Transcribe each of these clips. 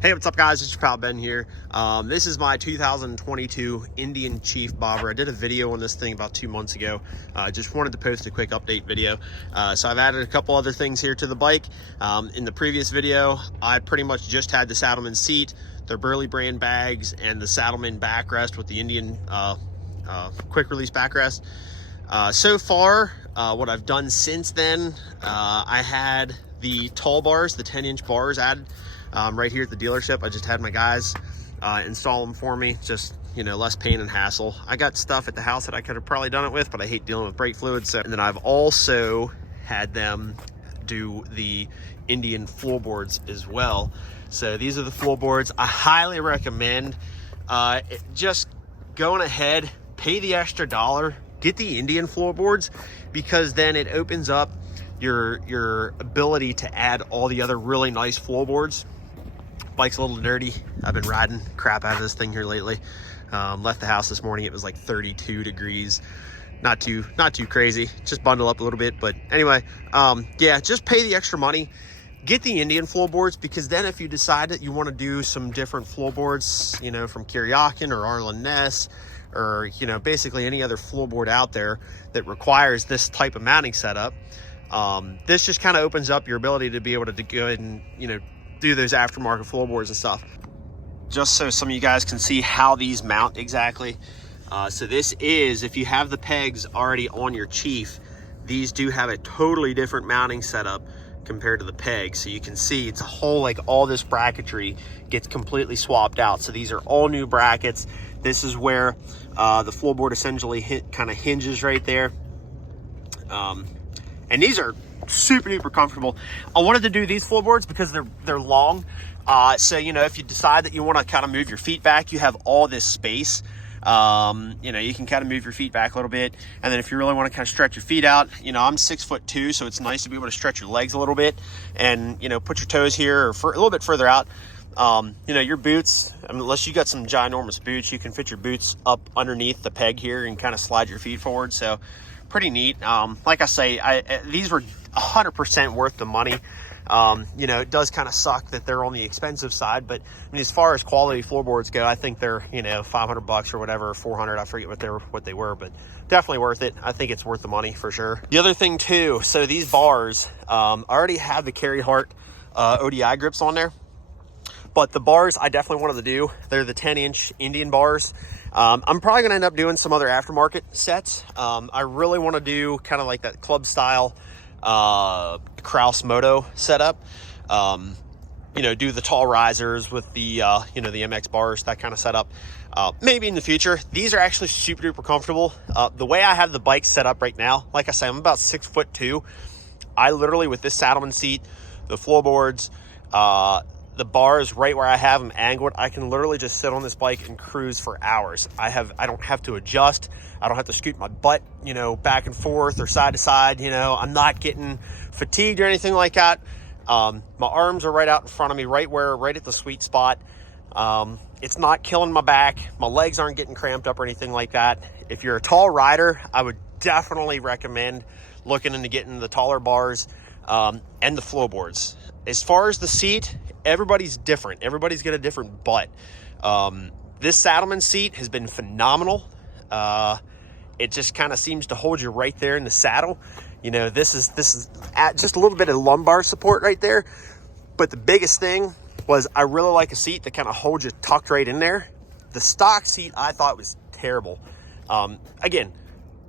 Hey, what's up guys? It's your pal Ben here. This is my 2022 Indian Chief bobber. I did a video on this thing about 2 months ago. Just wanted to post a quick update video. So I've added a couple other things here to the bike. In the previous video, I pretty much just had the Saddlemen seat, their Burley brand bags, and the Saddlemen backrest with the Indian quick release backrest. So far, what I've done since then, I had the tall bars, the 10-inch bars added. Right here at the dealership. I just had my guys install them for me, just, you know, less pain and hassle. I got stuff at the house that I could have probably done it with, but I hate dealing with brake fluid. So, and then I've also had them do the Indian floorboards as well. So these are the floorboards. I highly recommend just going ahead, pay the extra $1, get the Indian floorboards, because then it opens up your ability to add all the other really nice floorboards. Bike's a little dirty. I've been riding crap out of this thing here lately. Left the house this morning, it was like 32 degrees. Not too crazy, just bundle up a little bit. But anyway, yeah, just pay the extra money, get the Indian floorboards, because then if you decide that you want to do some different floorboards, you know, from Kiriakin or Arlen Ness, or, you know, basically any other floorboard out there that requires this type of mounting setup, this just kind of opens up your ability to be able to go ahead and, you know, do those aftermarket floorboards and stuff. Just so some of you guys can see how these mount exactly. So this is, if you have the pegs already on your Chief, these do have a totally different mounting setup compared to the pegs. So you can see it's a whole, like, all this bracketry gets completely swapped out. So these are all new brackets. This is where the floorboard essentially kind of hinges right there. And these are super duper comfortable. I wanted to do these floorboards because they're long. So, you know, if you decide that you want to kind of move your feet back, you have all this space. You know, you can kind of move your feet back a little bit. And then if you really want to kind of stretch your feet out, you know, I'm 6'2", so it's nice to be able to stretch your legs a little bit and, you know, put your toes here or a little bit further out. You know, your boots, unless you got some ginormous boots, you can fit your boots up underneath the peg here and kind of slide your feet forward. So pretty neat. Like I say, these were 100% worth the money. You know, it does kind of suck that they're on the expensive side, but I mean, as far as quality floorboards go, I think they're, you know, $500 or whatever, or 400. I forget what they were, but definitely worth it. I think it's worth the money for sure. The other thing too, so these bars, I already have the Hart ODI grips on there, but the bars I definitely wanted to do. They're the 10-inch Indian bars. I'm probably gonna end up doing some other aftermarket sets. I really want to do kind of like that club style Kraus Moto setup. You know, do the tall risers with the you know, the MX bars, that kind of setup. Maybe in the future. These are actually super duper comfortable. The way I have the bike set up right now, like I say, I'm about 6'2". I literally, with this Saddlemen seat, the floorboards, the bars right where I have them angled, I can literally just sit on this bike and cruise for hours. I don't have to adjust. I don't have to scoot my butt, you know, back and forth or side to side. You know, I'm not getting fatigued or anything like that. My arms are right out in front of me, right at the sweet spot. It's not killing my back. My legs aren't getting cramped up or anything like that. If you're a tall rider, I would definitely recommend looking into getting the taller bars and the floorboards. As far as the seat, everybody's different. Everybody's got a different butt. This Saddlemen seat has been phenomenal. It just kind of seems to hold you right there in the saddle. You know, this is at just a little bit of lumbar support right there. But the biggest thing was I really like a seat that kind of holds you tucked right in there. The stock seat I thought was terrible. Again,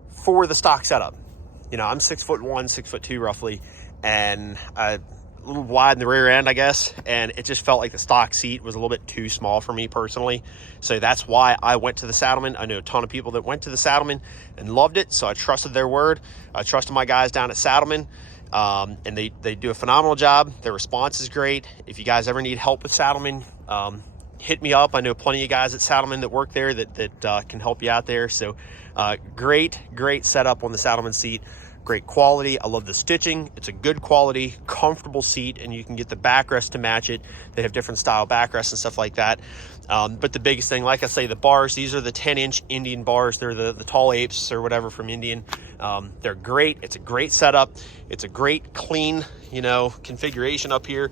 for the stock setup, you know, I'm 6'1", 6'2" roughly, and a little wide in the rear end, I guess, and it just felt like the stock seat was a little bit too small for me personally. So that's why I went to the Saddlemen. I know a ton of people that went to the Saddlemen and loved it, so I trusted their word. I trusted my guys down at Saddlemen, and they do a phenomenal job. Their response is great. If you guys ever need help with Saddlemen, hit me up. I know plenty of guys at Saddlemen that work there that can help you out there. So great setup on the Saddlemen seat. Great quality. I love the stitching. It's a good quality, comfortable seat, and you can get the backrest to match it. They have different style backrests and stuff like that. But the biggest thing, like I say, the bars, these are the 10-inch Indian bars. They're the tall apes or whatever from Indian. They're great. It's a great setup. It's a great clean, you know, configuration up here.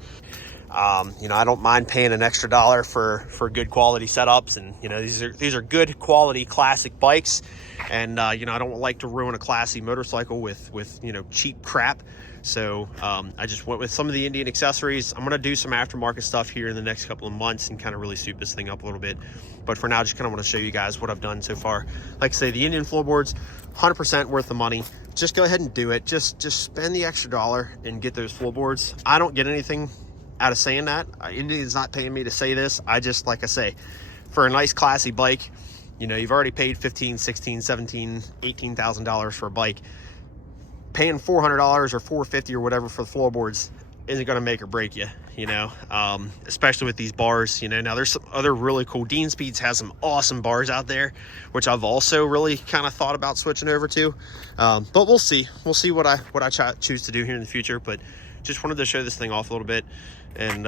You know, I don't mind paying an extra $1 for good quality setups, and you know, these are good quality classic bikes, and you know, I don't like to ruin a classy motorcycle with you know, cheap crap. So I just went with some of the Indian accessories. I'm gonna do some aftermarket stuff here in the next couple of months and kind of really soup this thing up a little bit. But for now, just kind of want to show you guys what I've done so far. Like I say, the Indian floorboards, 100% worth the money. Just go ahead and do it. Just spend the extra $1 and get those floorboards. I don't get anything out of saying that. Indian's not paying me to say this. I just, like I say, for a nice classy bike, you know, you've already paid $15, $16, $17, $18,000 for a bike. Paying $400 or $450 or whatever for the floorboards isn't going to make or break you, you know, especially with these bars. You know, now there's some other really cool, Dean Speeds has some awesome bars out there, which I've also really kind of thought about switching over to, but we'll see what I choose to do here in the future. But just wanted to show this thing off a little bit, and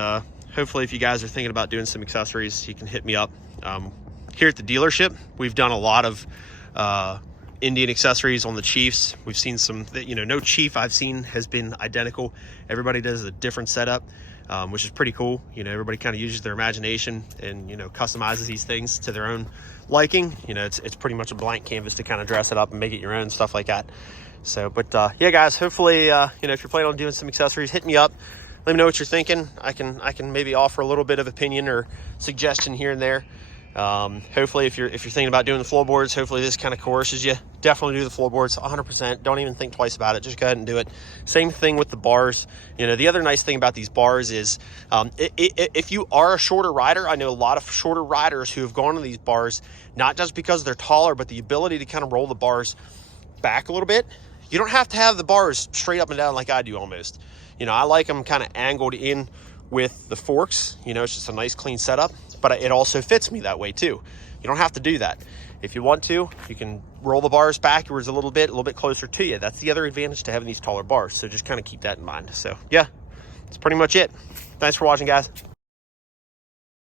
hopefully if you guys are thinking about doing some accessories, you can hit me up. Here at the dealership, we've done a lot of Indian accessories on the Chiefs. We've seen some, you know, no Chief I've seen has been identical. Everybody does a different setup, which is pretty cool. You know, everybody kind of uses their imagination and, you know, customizes these things to their own liking. You know, it's pretty much a blank canvas to kind of dress it up and make it your own, stuff like that. So, but yeah, guys, hopefully, you know, if you're planning on doing some accessories, hit me up. Let me know what you're thinking. I can maybe offer a little bit of opinion or suggestion here and there. Hopefully if you're thinking about doing the floorboards, hopefully this kind of coerces you. Definitely do the floorboards 100%. Don't even think twice about it. Just go ahead and do it. Same thing with the bars. You know, the other nice thing about these bars is if you are a shorter rider, I know a lot of shorter riders who have gone to these bars, not just because they're taller, but the ability to kind of roll the bars back a little bit. You don't have to have the bars straight up and down like I do almost. You know, I like them kind of angled in with the forks. You know, it's just a nice clean setup, but it also fits me that way too. You don't have to do that. If you want to, you can roll the bars backwards a little bit closer to you. That's the other advantage to having these taller bars. So just kind of keep that in mind. So yeah, that's pretty much it. Thanks for watching, guys.